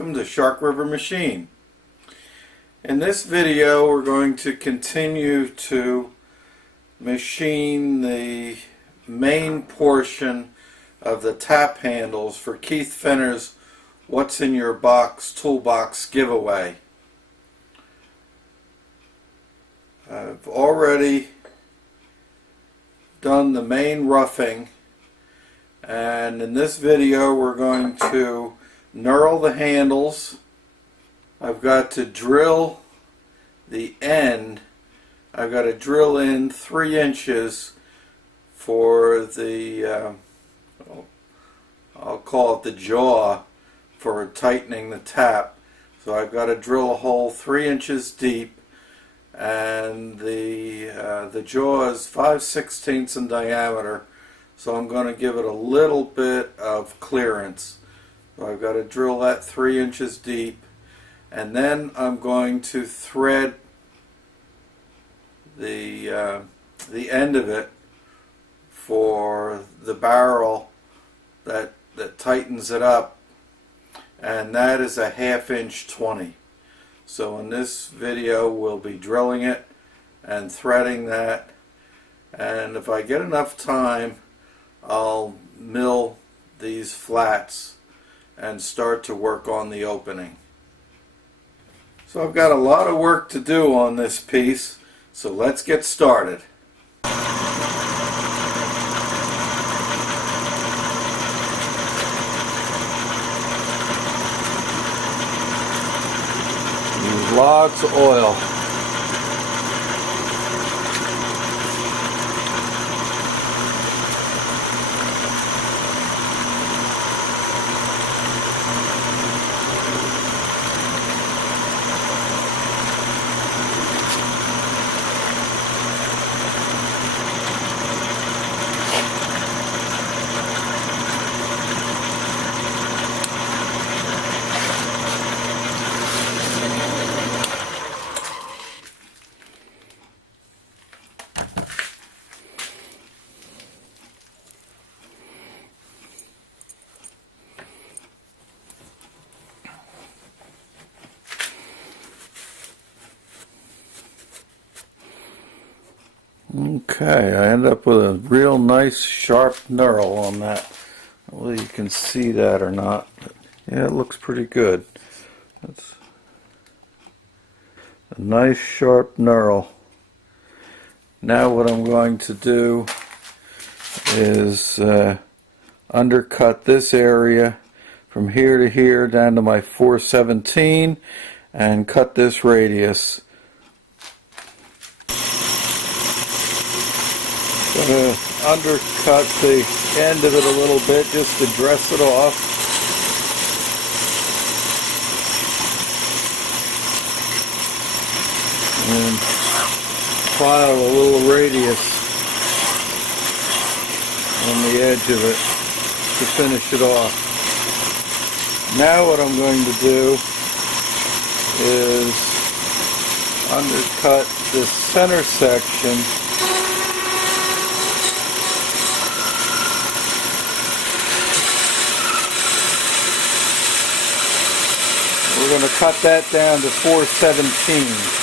welcome to Shark River Machine. In this video we're going to continue to machine the main portion of the tap handles for Keith Fenner's What's in Your Box Toolbox giveaway. I've already done the main roughing, and in this video we're going to knurl the handles. I've got to drill the end. I've got to drill in 3 inches for the I'll call it the jaw for tightening the tap. So I've got to drill a hole 3 inches deep, and the jaw is 5/16 in diameter, so I'm going to give it a little bit of clearance. So I've got to drill that 3 inches deep, and then I'm going to thread the end of it for the barrel that tightens it up, and that is a 1/2 inch 20. So in this video we'll be drilling it and threading that, and if I get enough time I'll mill these flats and start to work on the opening. So I've got a lot of work to do on this piece, so let's get started. Use lots of oil. Okay, I end up with a real nice sharp knurl on that. I don't know whether you can see that or not, but yeah, it looks pretty good. That's a nice sharp knurl. Now what I'm going to do is undercut this area from here to here down to my 4/17 and cut this radius. I'm going to undercut the end of it a little bit just to dress it off. And file a little radius on the edge of it to finish it off. Now what I'm going to do is undercut this center section . We're going to cut that down to 4/17.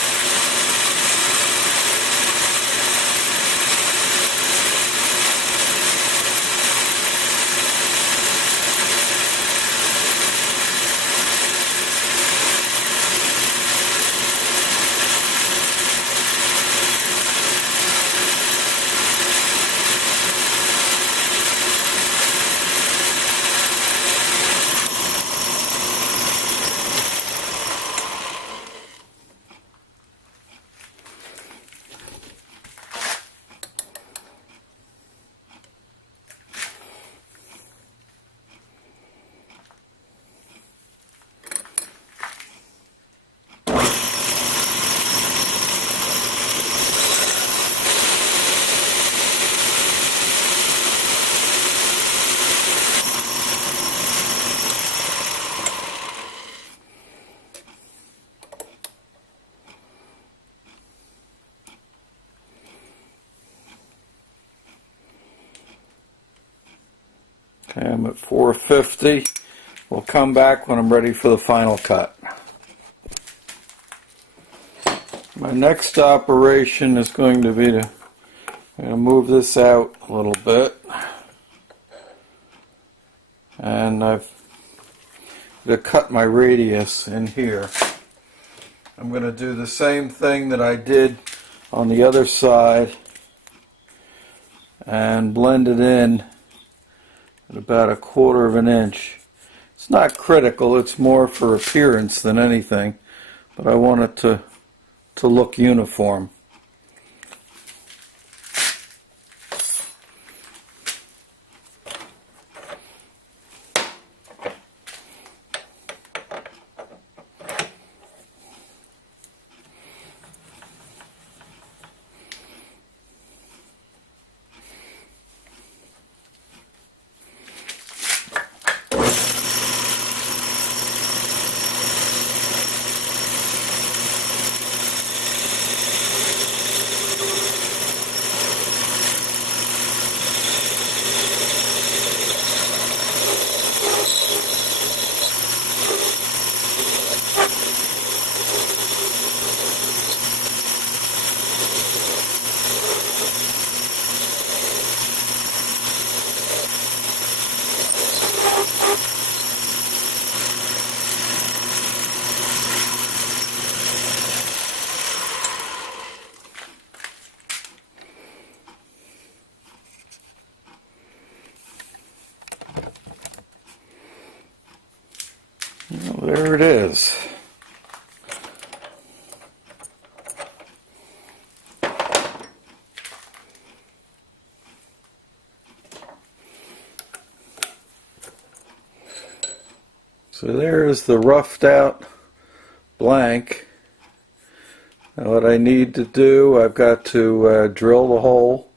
Okay, I'm at 450. We'll come back when I'm ready for the final cut. My next operation is going to be to I'm going to move this out a little bit, and I've going to cut my radius in here. I'm going to do the same thing that I did on the other side and blend it in at about 1/4 of an inch. It's not critical, it's more for appearance than anything, but I want it to look uniform. Well, there it is. So there is the roughed out blank. Now what I need to do, I've got to drill the hole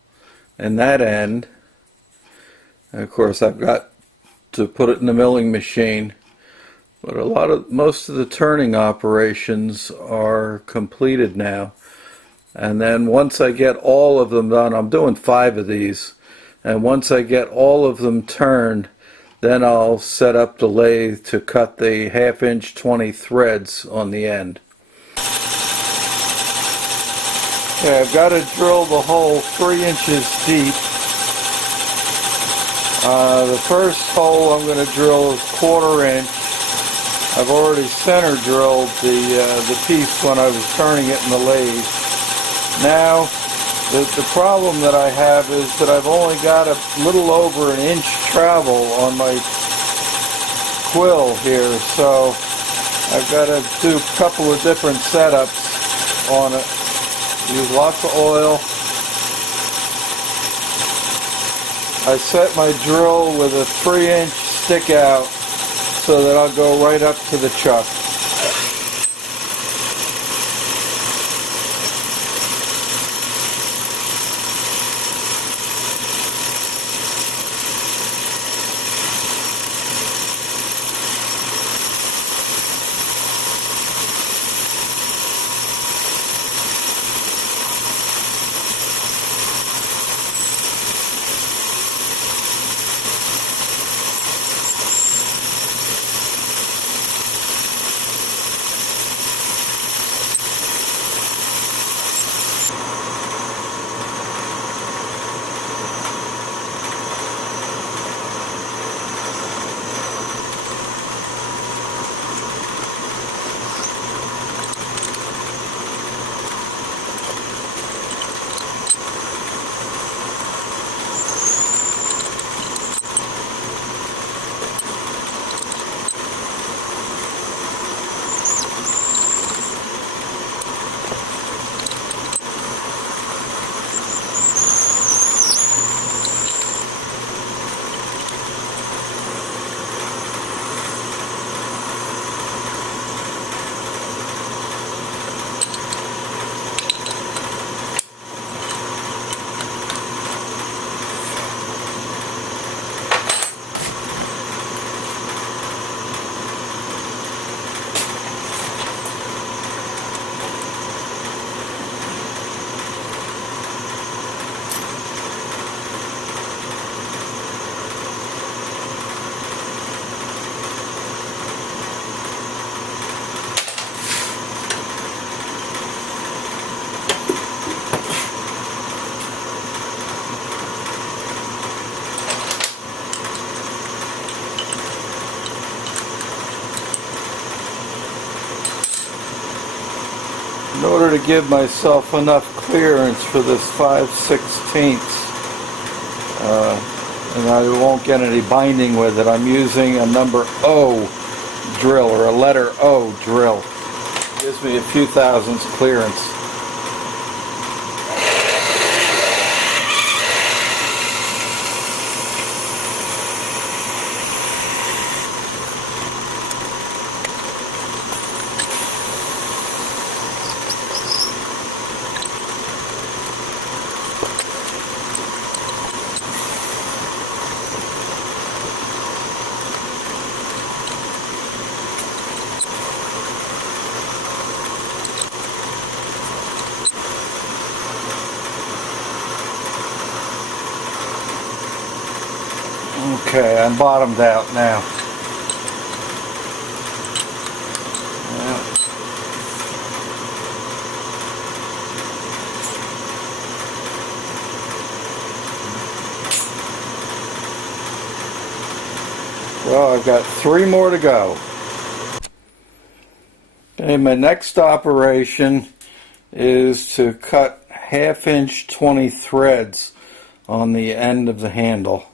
in that end. And of course I've got to put it in the milling machine. But most of the turning operations are completed now. And then once I get all of them done, I'm doing 5 of these, and once I get all of them turned, then I'll set up the lathe to cut the 1/2 inch 20 threads on the end. Okay, I've got to drill the hole 3 inches deep. The first hole I'm going to drill is 1/4 inch. I've already center drilled the piece when I was turning it in the lathe. Now, the problem that I have is that I've only got a little over 1 inch travel on my quill here, so I've got to do a couple of different setups on it. Use lots of oil. I set my drill with a 3 inch stick out so that I'll go right up to the chuck. In order to give myself enough clearance for this 5/16, and I won't get any binding with it, I'm using a number O drill, or a letter O drill. Gives me a few thousandths clearance. Okay, I'm bottomed out now. Yeah. Well, I've got 3 more to go. Okay, my next operation is to cut 1/2 inch 20 threads on the end of the handle.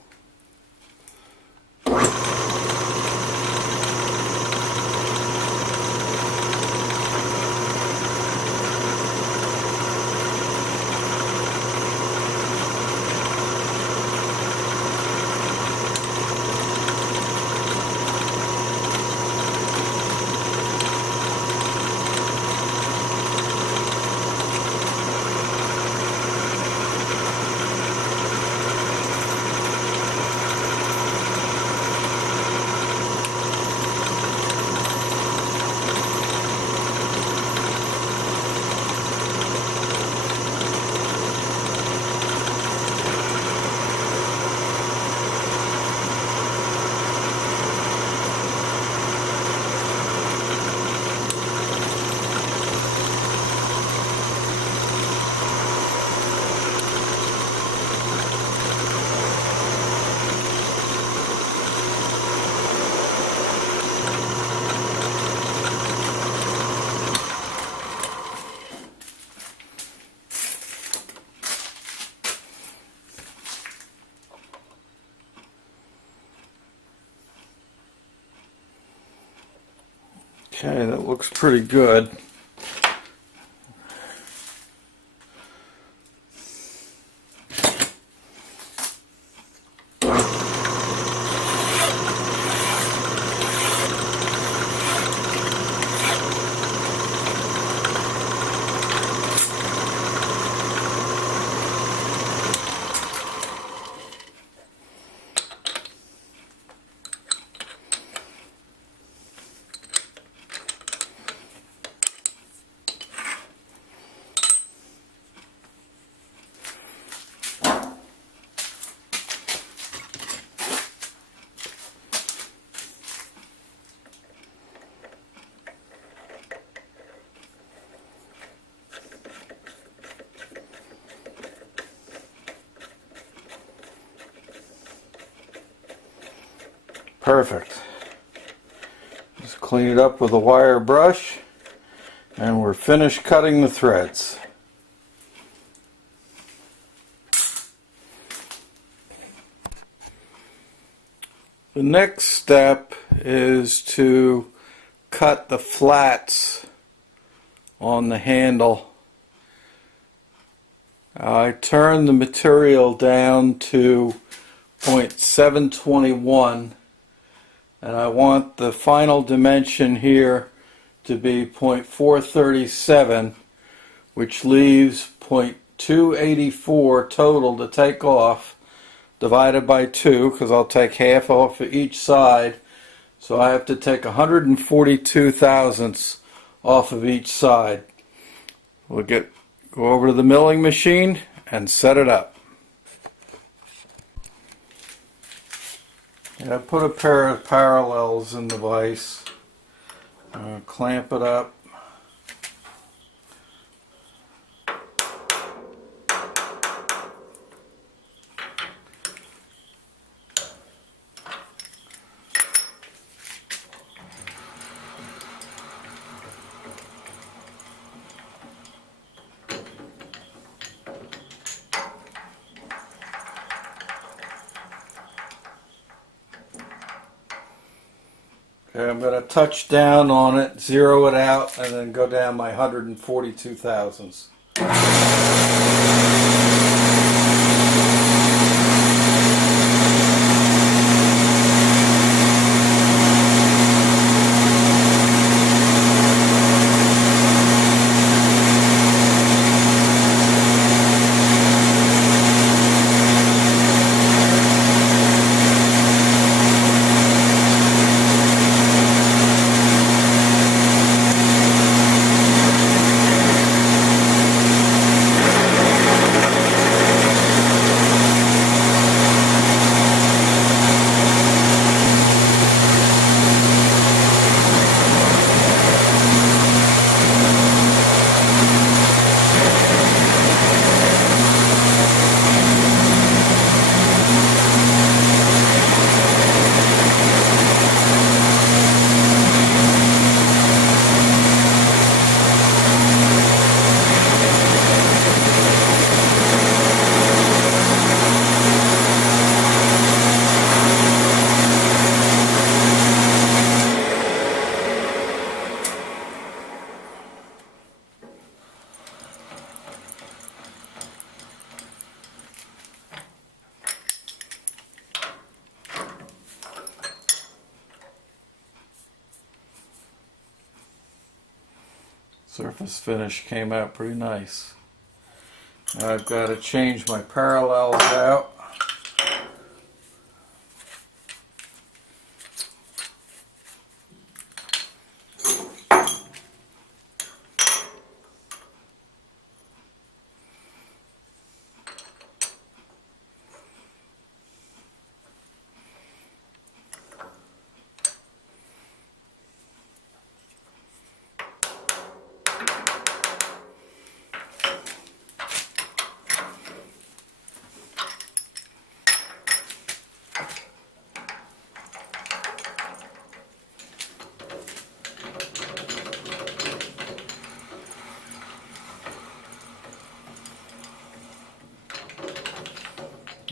Okay, that looks pretty good. Perfect. Just clean it up with a wire brush and we're finished cutting the threads. The next step is to cut the flats on the handle. I turn the material down to 0.721 and I want the final dimension here to be 0.437, which leaves 0.284 total to take off, divided by 2, because I'll take half off of each side. So I have to take 142 thousandths off of each side. We'll go over to the milling machine and set it up. And I put a pair of parallels in the vise. Clamp it up. Okay, I'm going to touch down on it, zero it out, and then go down my 142 thousandths. Surface finish came out pretty nice. Now I've got to change my parallels out.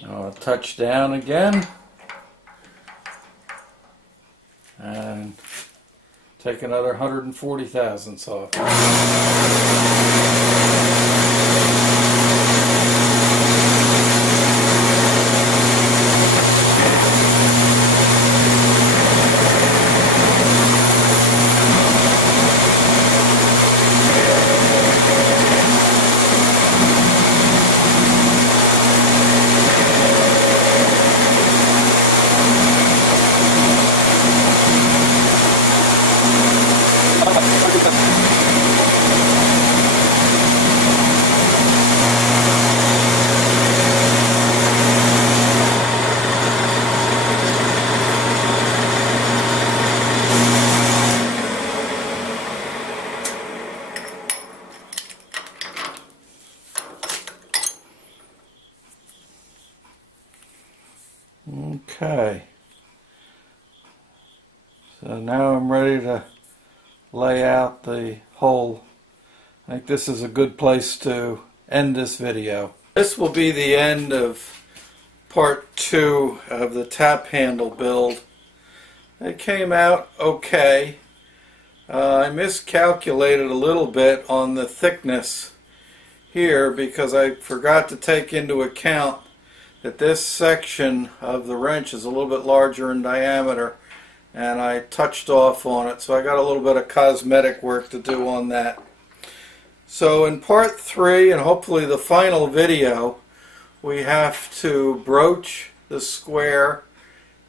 I'll touch down again and take another 140 thousandths off. Okay, so now I'm ready to lay out the hole. I think this is a good place to end this video. This will be the end of part 2 of the tap handle build. It came out okay. I miscalculated a little bit on the thickness here because I forgot to take into account that this section of the wrench is a little bit larger in diameter, and I touched off on it, so I got a little bit of cosmetic work to do on that. So in part 3, and hopefully the final video, we have to broach the square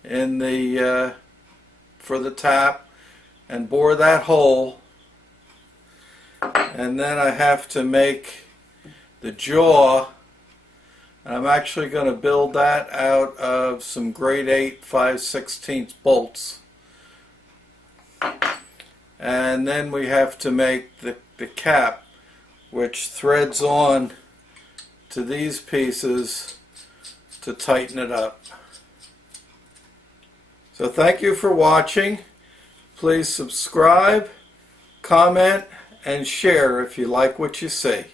in the for the tap and bore that hole, and then I have to make the jaw. I'm actually going to build that out of some grade 8 5/16 bolts. And then we have to make the cap, which threads on to these pieces to tighten it up. So thank you for watching. Please subscribe, comment, and share if you like what you see.